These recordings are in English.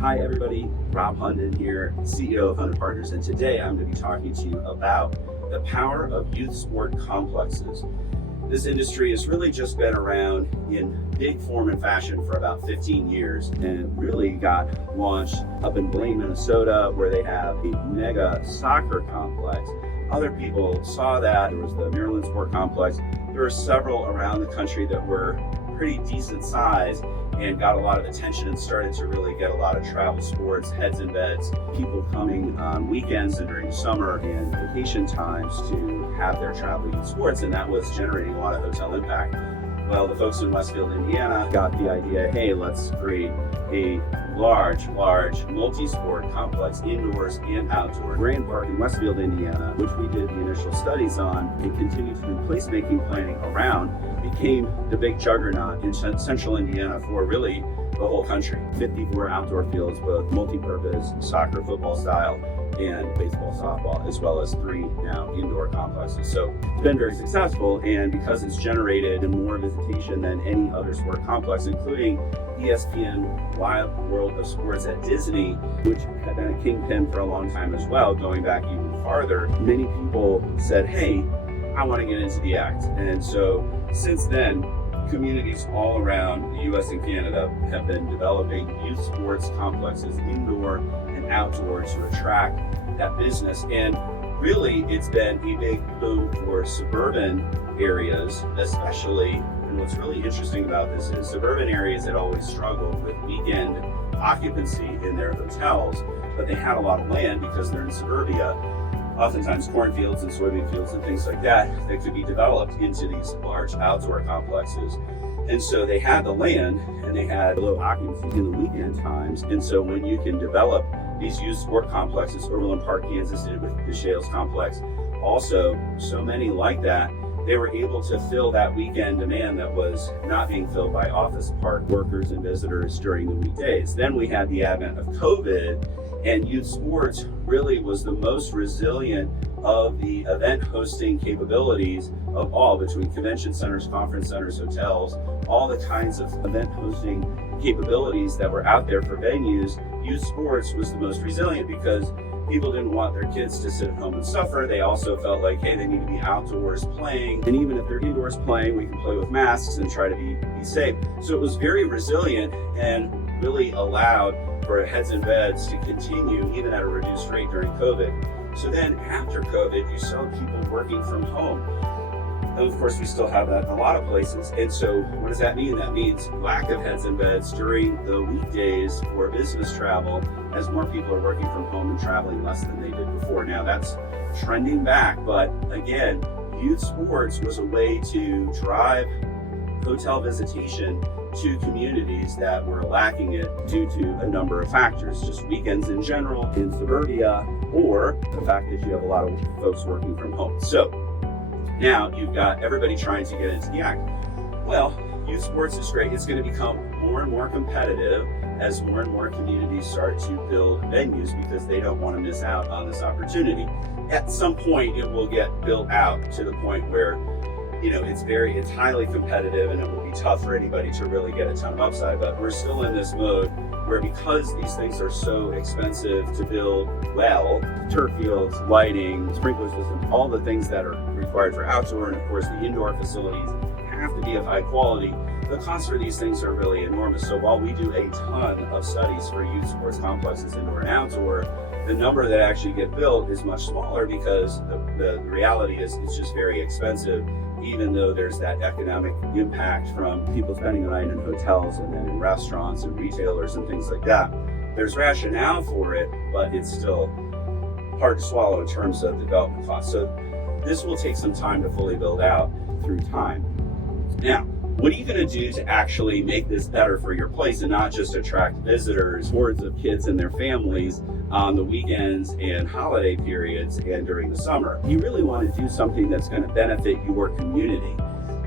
Hi everybody, Rob Hunden here, CEO of Hunden Partners, and today I'm going to be talking to you about the power of youth sport complexes. This industry has really just been around in big form and fashion for about 15 years and really got launched up in Blaine, Minnesota, where they have a mega soccer complex. Other people saw that. There was the Maryland Sport Complex. There were several around the country that were pretty decent size and got a lot of attention and started to really get a lot of travel sports, heads in beds, people coming on weekends and during summer and vacation times to have their travel youth sports, and that was generating a lot of hotel impact. Well, the folks in Westfield, Indiana got the idea, hey, let's create a large multi-sport complex, indoors and outdoors. Grand Park in Westfield, Indiana, which we did the initial studies on and continued to do placemaking planning around, became the big juggernaut in central Indiana for really the whole country. 54 outdoor fields, both multi-purpose, soccer, football style, and baseball, softball, as well as 3 now indoor complexes. So it's been very successful, and because it's generated more visitation than any other sport complex, including ESPN Wild World of Sports at Disney, which had been a kingpin for a long time as well, going back even farther, many people said, hey, I want to get into the act. And so since then, communities all around the US and Canada have been developing youth sports complexes, indoor and outdoor, to attract that business. And really, it's been a big boom for suburban areas, especially. And what's really interesting about this is suburban areas had always struggled with weekend occupancy in their hotels, but they had a lot of land because they're in suburbia. Oftentimes cornfields and soybean fields and things like that could be developed into these large outdoor complexes. And so they had the land and they had low occupancy in the weekend times. And so when you can develop these youth sport complexes, Overland Park, Kansas did with the Shales Complex, also so many like that, they were able to fill that weekend demand that was not being filled by office park workers and visitors during the weekdays. Then we had the advent of COVID, and youth sports really was the most resilient of the event hosting capabilities of all, between convention centers, conference centers, hotels, all the kinds of event hosting capabilities that were out there for venues. Youth sports was the most resilient because people didn't want their kids to sit at home and suffer. They also felt like, hey, they need to be outdoors playing. And even if they're indoors playing, we can play with masks and try to be safe. So it was very resilient and really allowed for heads in beds to continue even at a reduced rate during COVID. So then after COVID, you saw people working from home. And of course, we still have that in a lot of places. And so what does that mean? That means lack of heads in beds during the weekdays for business travel, as more people are working from home and traveling less than they did before. Now that's trending back, but again, youth sports was a way to drive hotel visitation to communities that were lacking it due to a number of factors, just weekends in general in suburbia, or the fact that you have a lot of folks working from home. So now you've got everybody trying to get into the act. Well, youth sports is great. It's going to become more and more competitive as more and more communities start to build venues because they don't want to miss out on this opportunity. At some point, it will get built out to the point where it's highly competitive and it will be tough for anybody to really get a ton of upside. But we're still in this mode where, because these things are so expensive to build well, turf fields, lighting, sprinkler systems, all the things that are required for outdoor, and of course the indoor facilities have to be of high quality, the costs for these things are really enormous. So while we do a ton of studies for youth sports complexes, indoor and outdoor, the number that actually get built is much smaller because the reality is it's just very expensive, even though there's that economic impact from people spending the night in hotels and then in restaurants and retailers and things like that. There's rationale for it, but it's still hard to swallow in terms of development costs. So this will take some time to fully build out through time. Now, what are you going to do to actually make this better for your place and not just attract visitors, hordes of kids and their families on the weekends and holiday periods and during the summer? You really want to do something that's going to benefit your community.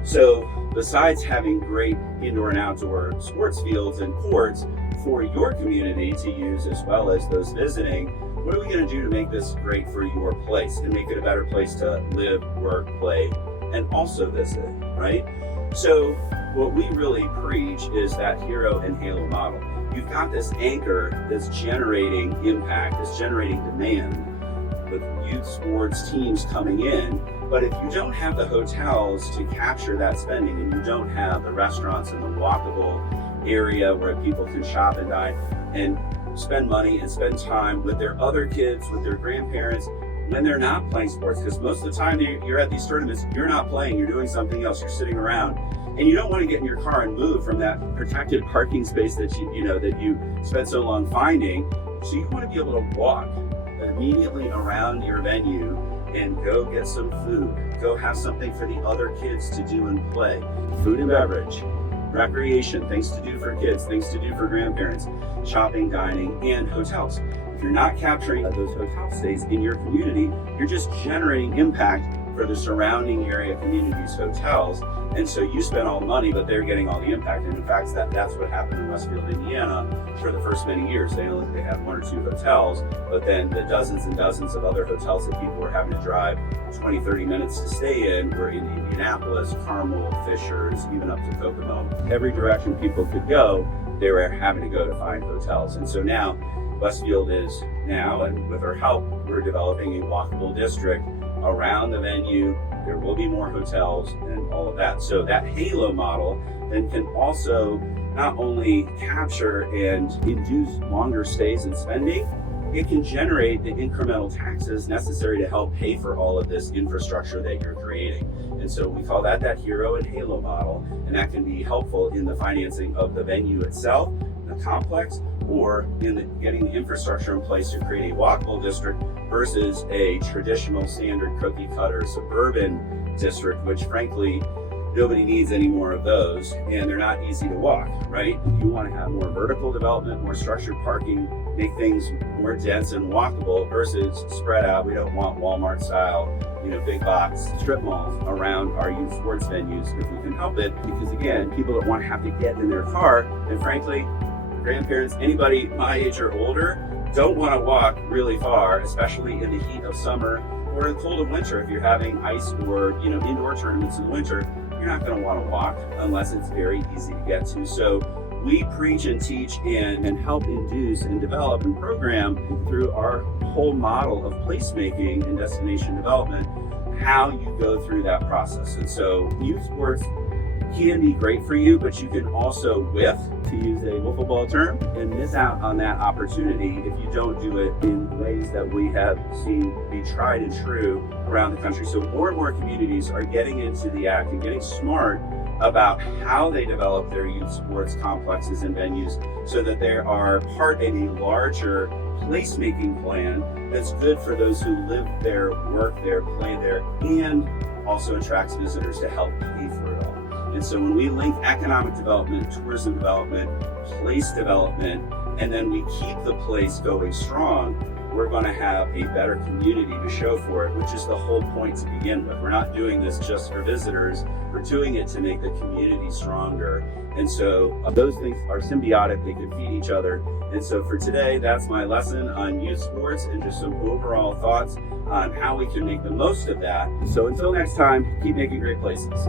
So besides having great indoor and outdoor sports fields and courts for your community to use as well as those visiting, what are we going to do to make this great for your place and make it a better place to live, work, play, and also visit, right? So what we really preach is that hero and halo model. You've got this anchor that's generating impact, that's generating demand with youth sports teams coming in. But if you don't have the hotels to capture that spending, and you don't have the restaurants and the walkable area where people can shop and dine and spend money and spend time with their other kids, with their grandparents, when they're not playing sports, because most of the time you're at these tournaments, you're not playing, you're doing something else, you're sitting around, and you don't want to get in your car and move from that protected parking space that you spent so long finding. So you want to be able to walk immediately around your venue and go get some food, go have something for the other kids to do and play. Food and beverage, recreation, things to do for kids, things to do for grandparents, shopping, dining, and hotels. If you're not capturing those hotel stays in your community, you're just generating impact for the surrounding area communities, hotels, and so you spend all the money, but they're getting all the impact. And in fact, that's what happened in Westfield, Indiana for the first many years. They had one or two hotels, but then the dozens and dozens of other hotels that people were having to drive 20, 30 minutes to stay in were in Indianapolis, Carmel, Fishers, even up to Kokomo. Every direction people could go, they were having to go to find hotels. And so now Westfield is now, and with our help, we're developing a walkable district around the venue. There will be more hotels and all of that. So that halo model then can also not only capture and induce longer stays and spending, it can generate the incremental taxes necessary to help pay for all of this infrastructure that you're creating. And so we call that hero and halo model, and that can be helpful in the financing of the venue itself, the complex, or in getting the infrastructure in place to create a walkable district versus a traditional standard cookie cutter suburban district, which frankly, nobody needs any more of those, and they're not easy to walk, right? You want to have more vertical development, more structured parking, make things more dense and walkable versus spread out. We don't want Walmart style, big box strip malls around our youth sports venues if we can help it, because again, people don't want to have to get in their car, and frankly, grandparents, anybody my age or older, don't want to walk really far, especially in the heat of summer or in the cold of winter. If you're having ice or indoor tournaments in the winter, you're not going to want to walk unless it's very easy to get to. So we preach and teach and help induce and develop and program through our whole model of placemaking and destination development, how you go through that process. And so youth sports can be great for you, but you can also whiff, to use a wiffle ball term, and miss out on that opportunity if you don't do it in ways that we have seen be tried and true around the country. So more and more communities are getting into the act and getting smart about how they develop their youth sports complexes and venues so that they are part of a larger placemaking plan that's good for those who live there, work there, play there, and also attracts visitors to help pay for it all. And so when we link economic development, tourism development, place development, and then we keep the place going strong, we're going to have a better community to show for it, which is the whole point to begin with. We're not doing this just for visitors. We're doing it to make the community stronger. And so those things are symbiotic. They could feed each other. And so for today, that's my lesson on youth sports and just some overall thoughts on how we can make the most of that. So until next time, keep making great places.